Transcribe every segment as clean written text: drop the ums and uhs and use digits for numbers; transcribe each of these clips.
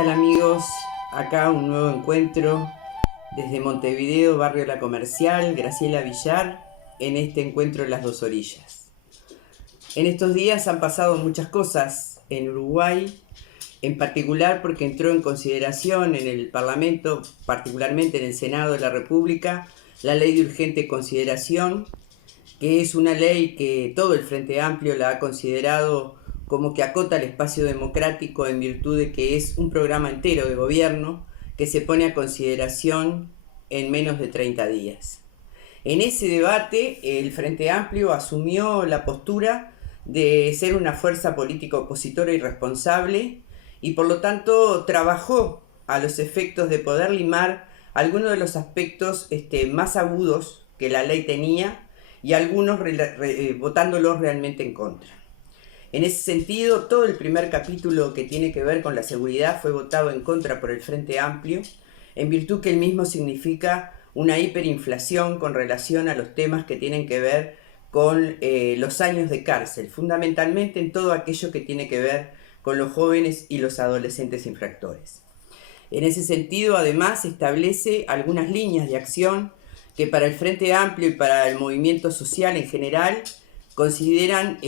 tal amigos? Acá un nuevo encuentro desde Montevideo, barrio La Comercial, Graciela Villar, en este encuentro en las dos orillas. En estos días han pasado muchas cosas en Uruguay, en particular porque entró en consideración en el Parlamento, particularmente en el Senado de la República, la Ley de Urgente Consideración, que es una ley que todo el Frente Amplio la ha considerado como que acota el espacio democrático en virtud de que es un programa entero de gobierno que se pone a consideración en menos de 30 días. En ese debate, el Frente Amplio asumió la postura de ser una fuerza política opositora y responsable y por lo tanto trabajó a los efectos de poder limar algunos de los aspectos más agudos que la ley tenía y algunos votándolos realmente en contra. En ese sentido, todo el primer capítulo que tiene que ver con la seguridad fue votado en contra por el Frente Amplio, en virtud que el mismo significa una hiperinflación con relación a los temas que tienen que ver con los años de cárcel, fundamentalmente en todo aquello que tiene que ver con los jóvenes y los adolescentes infractores. En ese sentido, además, establece algunas líneas de acción que para el Frente Amplio y para el movimiento social en general consideran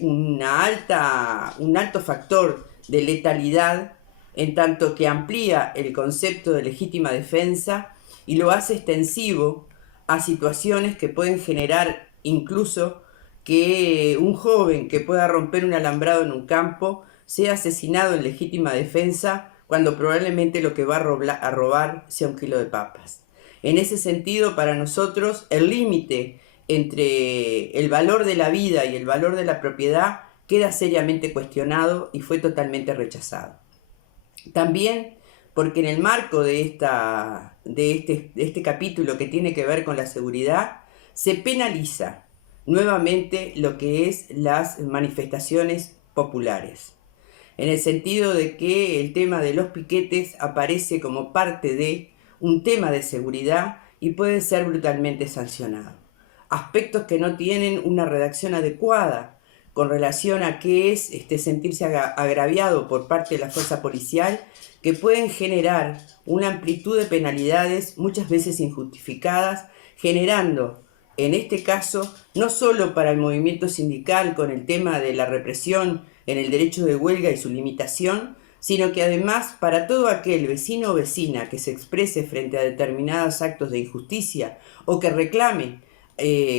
un alto factor de letalidad, en tanto que amplía el concepto de legítima defensa y lo hace extensivo a situaciones que pueden generar incluso que un joven que pueda romper un alambrado en un campo sea asesinado en legítima defensa cuando probablemente lo que va a robar sea un kilo de papas. En ese sentido, para nosotros, el límite entre el valor de la vida y el valor de la propiedad queda seriamente cuestionado y fue totalmente rechazado. También porque en el marco de este capítulo que tiene que ver con la seguridad, se penaliza nuevamente lo que es las manifestaciones populares, en el sentido de que el tema de los piquetes aparece como parte de un tema de seguridad y puede ser brutalmente sancionado. Aspectos que no tienen una redacción adecuada con relación a qué es sentirse agraviado por parte de la fuerza policial, que pueden generar una amplitud de penalidades muchas veces injustificadas, generando, en este caso, no solo para el movimiento sindical con el tema de la represión en el derecho de huelga y su limitación, sino que además para todo aquel vecino o vecina que se exprese frente a determinados actos de injusticia o que reclame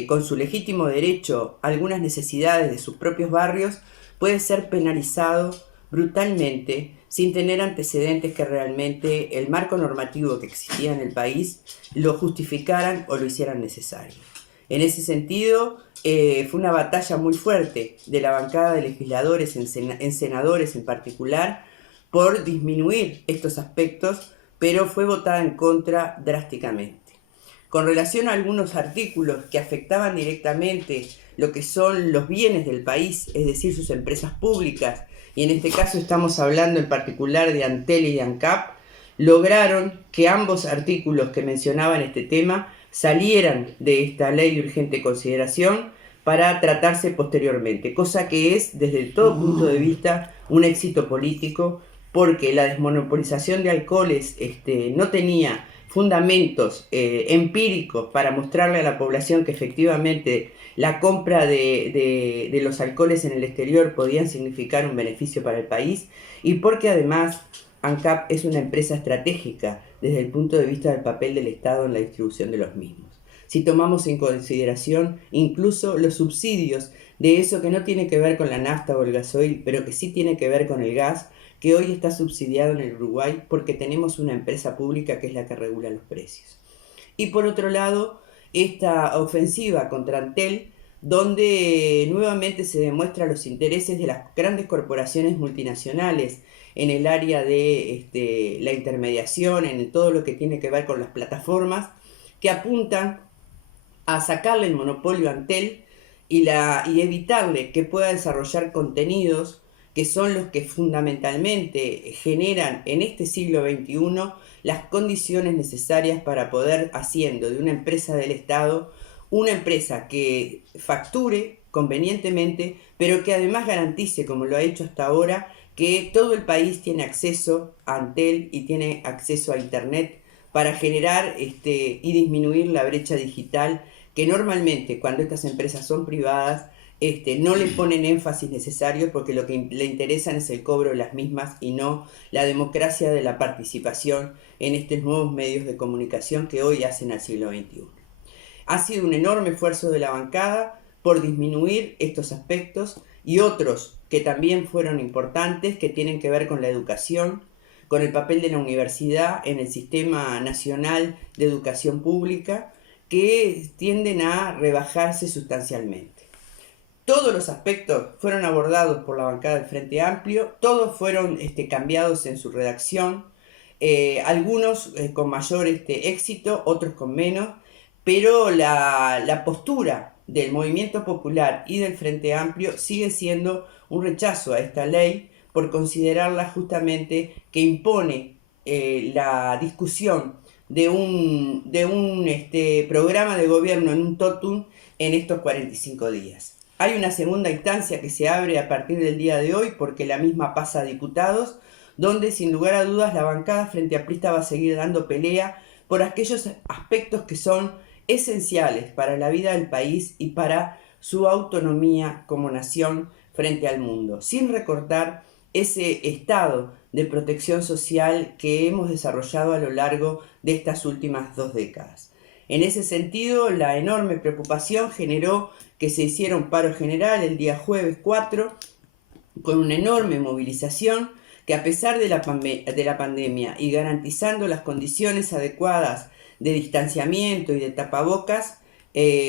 con su legítimo derecho algunas necesidades de sus propios barrios, puede ser penalizado brutalmente sin tener antecedentes que realmente el marco normativo que existía en el país lo justificaran o lo hicieran necesario. En ese sentido, fue una batalla muy fuerte de la bancada de legisladores, en senadores en particular, por disminuir estos aspectos, pero fue votada en contra drásticamente. Con relación a algunos artículos que afectaban directamente lo que son los bienes del país, es decir, sus empresas públicas, y en este caso estamos hablando en particular de Antel y de ANCAP, lograron que ambos artículos que mencionaban este tema salieran de esta ley de urgente consideración para tratarse posteriormente, cosa que es, desde todo punto de vista, un éxito político, porque la desmonopolización de alcoholes no tenía fundamentos empíricos para mostrarle a la población que efectivamente la compra de los alcoholes en el exterior podían significar un beneficio para el país, y porque además ANCAP es una empresa estratégica desde el punto de vista del papel del Estado en la distribución de los mismos. Si tomamos en consideración incluso los subsidios de eso que no tiene que ver con la nafta o el gasoil, pero que sí tiene que ver con el gas, que hoy está subsidiado en el Uruguay porque tenemos una empresa pública que es la que regula los precios. Y por otro lado, esta ofensiva contra Antel, donde nuevamente se demuestran los intereses de las grandes corporaciones multinacionales en el área de la intermediación, en todo lo que tiene que ver con las plataformas, que apuntan a sacarle el monopolio a Antel y evitarle que pueda desarrollar contenidos que son los que fundamentalmente generan en este siglo XXI las condiciones necesarias para poder, haciendo de una empresa del Estado una empresa que facture convenientemente, pero que además garantice, como lo ha hecho hasta ahora, que todo el país tiene acceso a Antel y tiene acceso a Internet para generar y disminuir la brecha digital que normalmente cuando estas empresas son privadas no le ponen énfasis necesario porque lo que le interesan es el cobro de las mismas y no la democracia de la participación en estos nuevos medios de comunicación que hoy hacen al siglo XXI. Ha sido un enorme esfuerzo de la bancada por disminuir estos aspectos y otros que también fueron importantes, que tienen que ver con la educación, con el papel de la universidad en el Sistema Nacional de Educación Pública, que tienden a rebajarse sustancialmente. Todos los aspectos fueron abordados por la bancada del Frente Amplio, todos fueron cambiados en su redacción, algunos con mayor éxito, otros con menos, pero la postura del Movimiento Popular y del Frente Amplio sigue siendo un rechazo a esta ley por considerarla justamente que impone la discusión de un programa de gobierno en un totum en estos 45 días. Hay una segunda instancia que se abre a partir del día de hoy porque la misma pasa a diputados, donde sin lugar a dudas la bancada frente amplista va a seguir dando pelea por aquellos aspectos que son esenciales para la vida del país y para su autonomía como nación frente al mundo, sin recortar ese estado de protección social que hemos desarrollado a lo largo de estas últimas 2 décadas. En ese sentido, la enorme preocupación generó que se hiciera un paro general el día jueves 4, con una enorme movilización que a pesar de la pandemia y garantizando las condiciones adecuadas de distanciamiento y de tapabocas,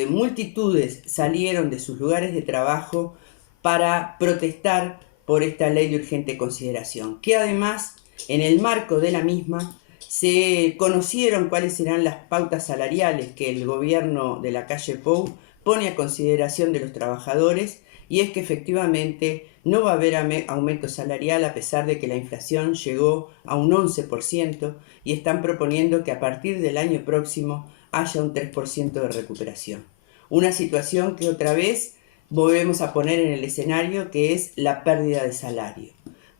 multitudes salieron de sus lugares de trabajo para protestar por esta ley de urgente consideración, que además, en el marco de la misma, se conocieron cuáles serán las pautas salariales que el gobierno de la calle Pou pone a consideración de los trabajadores, y es que efectivamente no va a haber aumento salarial a pesar de que la inflación llegó a un 11% y están proponiendo que a partir del año próximo haya un 3% de recuperación. Una situación que otra vez volvemos a poner en el escenario, que es la pérdida de salario,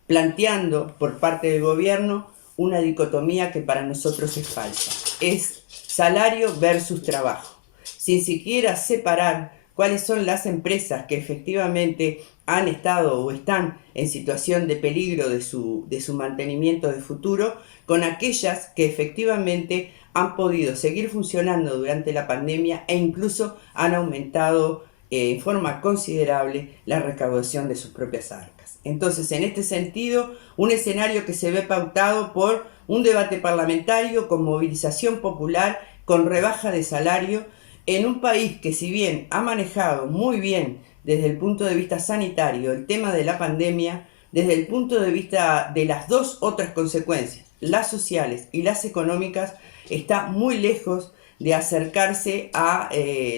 planteando por parte del gobierno una dicotomía que para nosotros es falsa. Es salario versus trabajo, sin siquiera separar cuáles son las empresas que efectivamente han estado o están en situación de peligro de su mantenimiento de futuro, con aquellas que efectivamente han podido seguir funcionando durante la pandemia e incluso han aumentado en forma considerable la recaudación de sus propias arcas. Entonces, en este sentido, un escenario que se ve pautado por un debate parlamentario con movilización popular, con rebaja de salario, en un país que, si bien ha manejado muy bien desde el punto de vista sanitario el tema de la pandemia, desde el punto de vista de las dos otras consecuencias, las sociales y las económicas, está muy lejos de acercarse a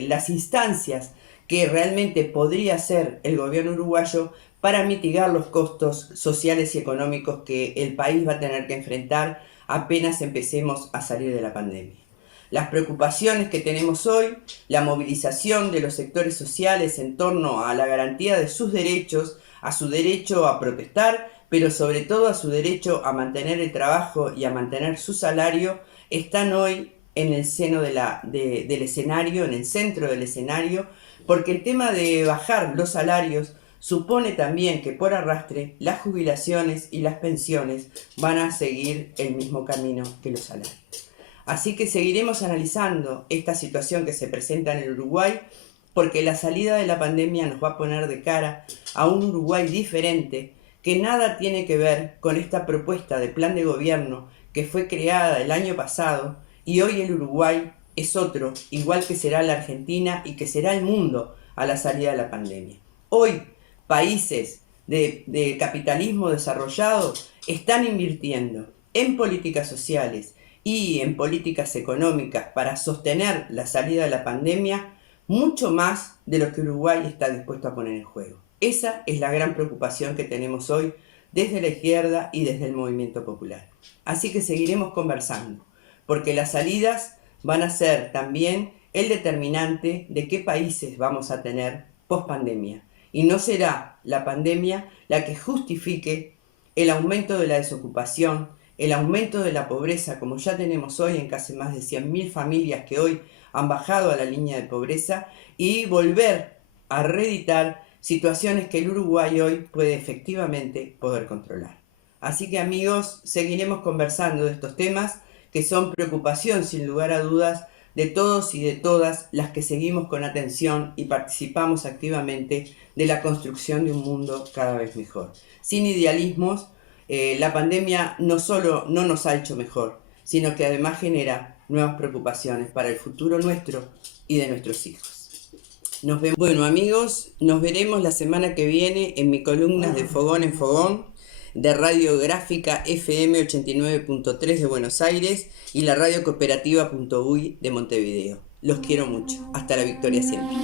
las instancias que realmente podría ser el gobierno uruguayo para mitigar los costos sociales y económicos que el país va a tener que enfrentar apenas empecemos a salir de la pandemia. Las preocupaciones que tenemos hoy, la movilización de los sectores sociales en torno a la garantía de sus derechos, a su derecho a protestar, pero sobre todo a su derecho a mantener el trabajo y a mantener su salario, están hoy en el seno del escenario, en el centro del escenario, porque el tema de bajar los salarios supone también que por arrastre las jubilaciones y las pensiones van a seguir el mismo camino que los salarios. Así que seguiremos analizando esta situación que se presenta en el Uruguay, porque la salida de la pandemia nos va a poner de cara a un Uruguay diferente, que nada tiene que ver con esta propuesta de plan de gobierno que fue creada el año pasado, y hoy el Uruguay es otro, igual que será la Argentina y que será el mundo a la salida de la pandemia. Hoy, países de capitalismo desarrollado están invirtiendo en políticas sociales y en políticas económicas para sostener la salida de la pandemia mucho más de lo que Uruguay está dispuesto a poner en juego. Esa es la gran preocupación que tenemos hoy desde la izquierda y desde el movimiento popular. Así que seguiremos conversando, porque las salidas van a ser también el determinante de qué países vamos a tener post-pandemia. Y no será la pandemia la que justifique el aumento de la desocupación, el aumento de la pobreza, como ya tenemos hoy en casi más de 100.000 familias que hoy han bajado a la línea de pobreza, y volver a reeditar situaciones que el Uruguay hoy puede efectivamente poder controlar. Así que, amigos, seguiremos conversando de estos temas que son preocupación sin lugar a dudas de todos y de todas las que seguimos con atención y participamos activamente de la construcción de un mundo cada vez mejor. Sin idealismos, la pandemia no solo no nos ha hecho mejor, sino que además genera nuevas preocupaciones para el futuro nuestro y de nuestros hijos. Nos vemos. Bueno, amigos, nos veremos la semana que viene en mi columna de Fogón en Fogón, de Radiográfica FM 89.3 de Buenos Aires y la Radio Cooperativa.uy de Montevideo. Los quiero mucho. Hasta la victoria siempre.